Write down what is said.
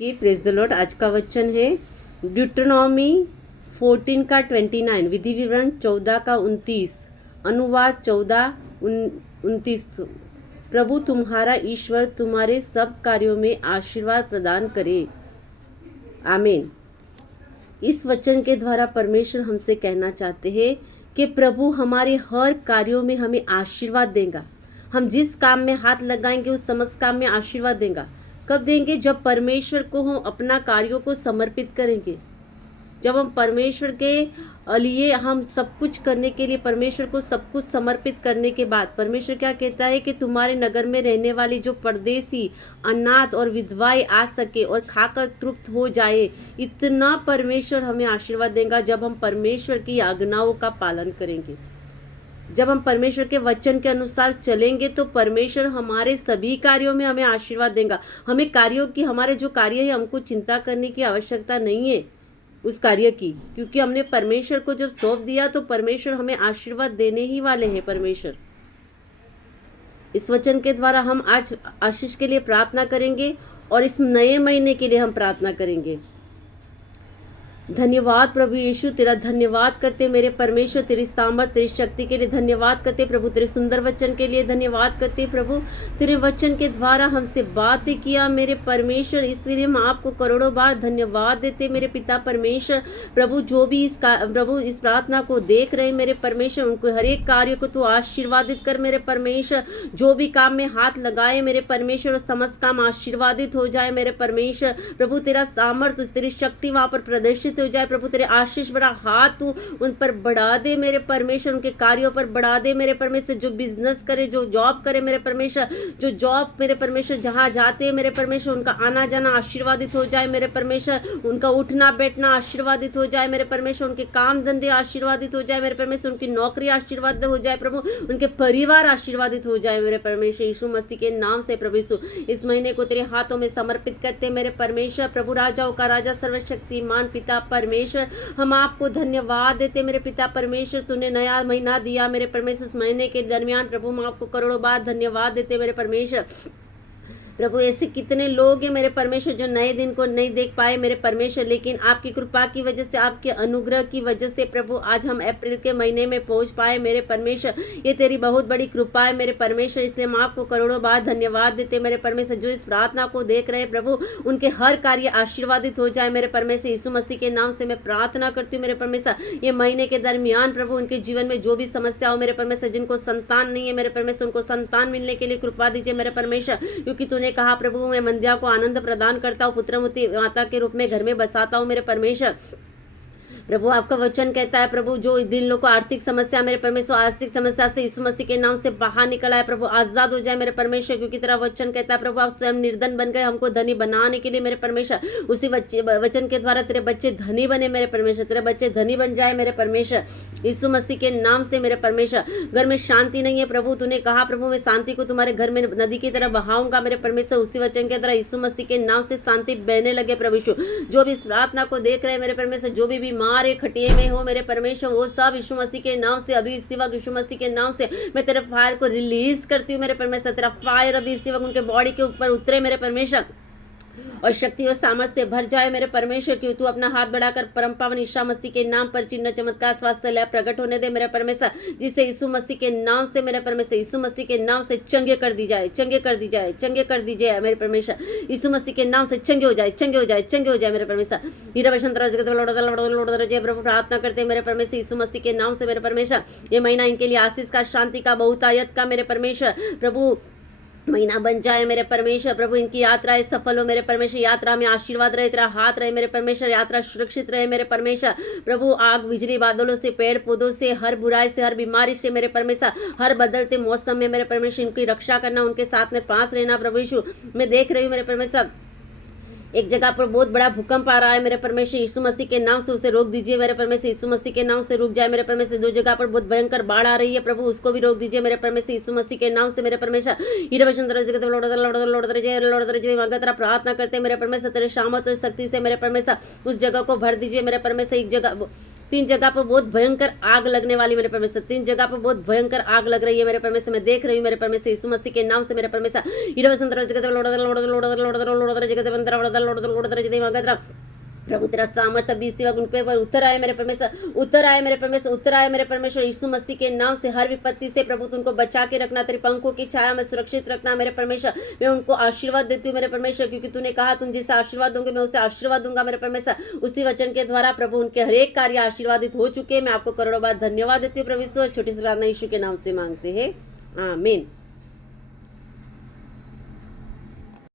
कि praise the Lord. आज का वचन है ड्यूटरनॉमी 14 का 29, विधि विवरण 14 का 29, अनुवाद 14-29। प्रभु तुम्हारा ईश्वर तुम्हारे सब कार्यों में आशीर्वाद प्रदान करे, आमीन। इस वचन के द्वारा परमेश्वर हमसे कहना चाहते हैं कि प्रभु हमारे हर कार्यों में हमें आशीर्वाद देगा। हम जिस काम में हाथ लगाएंगे उस समस्त काम में आशीर्वाद देगा। कब देंगे? जब परमेश्वर को हम अपना कार्यों को समर्पित करेंगे। जब हम परमेश्वर के लिए हम सब कुछ करने के लिए परमेश्वर को सब कुछ समर्पित करने के बाद परमेश्वर क्या कहता है कि तुम्हारे नगर में रहने वाली जो परदेसी, अनाथ और विधवाएं आ सके और खाकर तृप्त हो जाए, इतना परमेश्वर हमें आशीर्वाद देगा जब हम परमेश्वर की आज्ञाओं का पालन करेंगे। जब हम परमेश्वर के वचन के अनुसार चलेंगे तो परमेश्वर हमारे सभी कार्यों में हमें आशीर्वाद देगा। हमें कार्यों की, हमारे जो कार्य है हमको चिंता करने की आवश्यकता नहीं है उस कार्य की, क्योंकि हमने परमेश्वर को जब सौंप दिया तो परमेश्वर हमें आशीर्वाद देने ही वाले हैं। परमेश्वर इस वचन के द्वारा हम आज आशीष के लिए प्रार्थना करेंगे और इस नए महीने के लिए हम प्रार्थना करेंगे। धन्यवाद प्रभु यीशु, तेरा धन्यवाद करते मेरे परमेश्वर, तेरी सामर्थ, तेरी शक्ति के लिए धन्यवाद करते प्रभु, तेरे सुंदर वचन के लिए धन्यवाद करते प्रभु। तेरे वचन के द्वारा हमसे बातें किया मेरे परमेश्वर, इसलिए हम आपको करोड़ों बार धन्यवाद देते मेरे पिता परमेश्वर। प्रभु जो भी प्रभु इस प्रार्थना को देख रहे मेरे परमेश्वर, उनको हर एक कार्य को तू आशीर्वादित कर मेरे परमेश्वर। जो भी काम में हाथ लगाए मेरे परमेश्वर, समस्त काम आशीर्वादित हो जाए मेरे परमेश्वर। प्रभु तेरा सामर्थ, तेरी शक्ति वहाँ पर प्रदर्शित हो जाए प्रभु। तेरे आशीष बड़ा हाथ तू उन पर बढ़ा दे मेरे परमेश्वर, उनके कार्यों पर बढ़ा दे मेरे परमेश्वर। जो बिजनेस करे, जो जॉब करे मेरे परमेश्वर, जो जॉब मेरे परमेश्वर जहाँ जाते हैं मेरे परमेश्वर, उनका आना जाना आशीर्वादित हो जाए मेरे परमेश्वर। उनका उठना बैठना आशीर्वादित हो जाए मेरे परमेश्वर। उनके काम धंधे आशीर्वादित हो जाए मेरे परमेश्वर। उनकी नौकरी आशीर्वाद हो जाए प्रभु। उनके परिवार आशीर्वादित हो जाए मेरे परमेश्वर। यीशु मसीह के नाम से प्रभु यीशु, इस महीने को तेरे हाथों में समर्पित करते मेरे परमेश्वर। प्रभु राजाओं का राजा, सर्वशक्तिमान पिता परमेश्वर, हम आपको धन्यवाद देते मेरे पिता परमेश्वर। तूने नया महीना दिया मेरे परमेश्वर। इस महीने के दरमियान प्रभु हम आपको करोड़ों बार धन्यवाद देते मेरे परमेश्वर। प्रभु ऐसे कितने लोग हैं मेरे परमेश्वर जो नए दिन को नहीं देख पाए मेरे परमेश्वर, लेकिन आपकी कृपा की वजह से, आपके अनुग्रह की वजह से प्रभु आज हम अप्रैल के महीने में पहुंच पाए मेरे परमेश्वर। ये तेरी बहुत बड़ी कृपा है मेरे परमेश्वर, इसलिए हम आपको करोड़ों बार धन्यवाद देते मेरे परमेश्वर। जो इस प्रार्थना को देख रहे प्रभु, उनके हर कार्य आशीर्वादित हो जाए मेरे परमेश्वर। यीशु मसीह के नाम से मैं प्रार्थना करती हूँ मेरे परमेश्वर। ये महीने के दरमियान प्रभु उनके जीवन में जो भी समस्या हो मेरे परमेश्वर, जिनको संतान नहीं है मेरे परमेश्वर, उनको संतान मिलने के लिए कृपा दीजिए मेरे परमेश्वर। क्योंकि तूने कहा प्रभु, मैं मंदिया को आनंद प्रदान करता हूँ, पुत्रवती माता के रूप में घर में बसाता हूँ मेरे परमेश्वर। प्रभु आपका वचन कहता है प्रभु, जो जिन लोगों को आर्थिक समस्या मेरे परमेश्वर, आर्थिक समस्या से यीशु मसीह के नाम से बाहर निकला है प्रभु, आजाद हो जाए मेरे परमेश्वर। क्योंकि तेरा वचन कहता है प्रभु, आप स्वयं निर्धन बन गए हमको धनी बनाने के लिए मेरे परमेश्वर। उसी वचन के द्वारा तेरे बच्चे धनी बने मेरे परमेश्वर, तेरे बच्चे धनी बन जाए मेरे परमेश्वर यीशु मसीह के नाम से मेरे परमेश्वर। घर में शांति नहीं है प्रभु, तूने कहा प्रभु, मैं शांति को तुम्हारे घर में नदी की तरह बहाऊंगा मेरे परमेश्वर। उसी वचन के द्वारा यीशु मसीह के नाम से शांति बहने लगे प्रभु यीशु। जो भी इस प्रार्थना को देख रहे हैं मेरे परमेश्वर, जो भी बीमार है, खटिए में हो मेरे परमेश्वर, वो सब यीशु मसीह के नाम से अभी इसी वक्त यीशु मसीह के नाम से मैं तेरे फायर को रिलीज करती हूँ मेरे परमेश्वर। तेरा फायर अभी इसी वक्त उनके बॉडी के ऊपर उतरे मेरे परमेश्वर और शक्ति और सामर्थ से भर जाए मेरे परमेश्वर। क्यों तू अपना हाथ बढ़ाकर परम पावन ईसा मसीह के नाम पर चिन्ह चमत्कार स्वास्थ्य लय प्रकट होने दे मेरे परमेश्वर, जिससे यीशु मसीह के नाम से मेरे परमेश्वर, यीशु मसीह के नाम से चंगे कर दी जाए, चंगे कर दी जाए, चंगे कर दी जाए मेरे परमेश्वर। यीशु मसीह के नाम से चंगे हो जाए, चंगे हो जाए, चंगे हो जाए मेरे परमेश्वर। हीरा वसंत प्रभु प्रार्थना करते मेरे परमेश्वर यीशु मसीह के नाम से मेरे परमेश्वर। ये महीना इनके लिए आशीष का, शांति का, बहुतायत का मेरे परमेश्वर प्रभु महीना बन जाए मेरे परमेश्वर। प्रभु इनकी यात्राएं सफल हो मेरे परमेश्वर, यात्रा में आशीर्वाद रहे, तेरा हाथ रहे मेरे परमेश्वर, यात्रा सुरक्षित रहे मेरे परमेश्वर। प्रभु आग बिजली बादलों से, पेड़ पौधों से, हर बुराई से, हर बीमारी से मेरे परमेश्वर, हर बदलते मौसम में मेरे परमेश्वर इनकी रक्षा करना, उनके साथ में पास रहना प्रभु यीशु। मैं देख रही हूँ मेरे परमेश्वर, एक जगह पर बहुत बड़ा भूकंप आ रहा है मेरे परमेश्वर, यीशु मसीह के नाम से उसे रोक दीजिए मेरे परमेश्वर। यीशु मसीह के नाम से रुक जाए मेरे परमेश्वर। दो जगह पर बहुत भयंकर बाढ़ आ रही है प्रभु, उसको भी रोक दीजिए मेरे परमेश्वर यीशु मसीह के नाम से मेरे परमेश्वर। तेरा प्रार्थना करते मेरे परमेश्वर, तेरे सामर्थ और शक्ति से मेरे परमेश्वर उस जगह को भर दीजिए मेरे परमेश्वर। एक जगह तीन जगह पर बहुत भयंकर आग लगने वाली मेरे परमेश्वर, तीन जगह पर बहुत भयंकर आग लग रही है मेरे परमेश्वर, मैं देख रही हूँ मेरे परमेश्वर यीशु मसीह के नाम से मेरे परमेश्वर। प्रभु तेरा सामर्थ्य भी इसी वक्त उन पे पर उतर आए मेरे परमेश्वर, उतर आए मेरे परमेश्वर, उतर आए मेरे परमेश्वर यीशु मसीह के नाम से। हर विपत्ति से प्रभु तुमको बचा के रखना, तेरे पंखों की छाया में सुरक्षित रखना मेरे परमेश्वर। मैं उनको आशीर्वाद देती हूँ मेरे परमेश्वर, क्योंकि तूने कहा तुम जिसे आशीर्वाद दोगे मैं उसे आशीर्वाद दूंगा मेरे परमेश्वर। उसी वचन के द्वारा प्रभु उनके हरेक कार्य आशीर्वादित हो चुके हैं। मैं आपको करोड़ों बार धन्यवाद देती हूँ प्रभु यीशु। छोटी सी प्रार्थना यीशु के नाम से मांगते हैं, आमीन।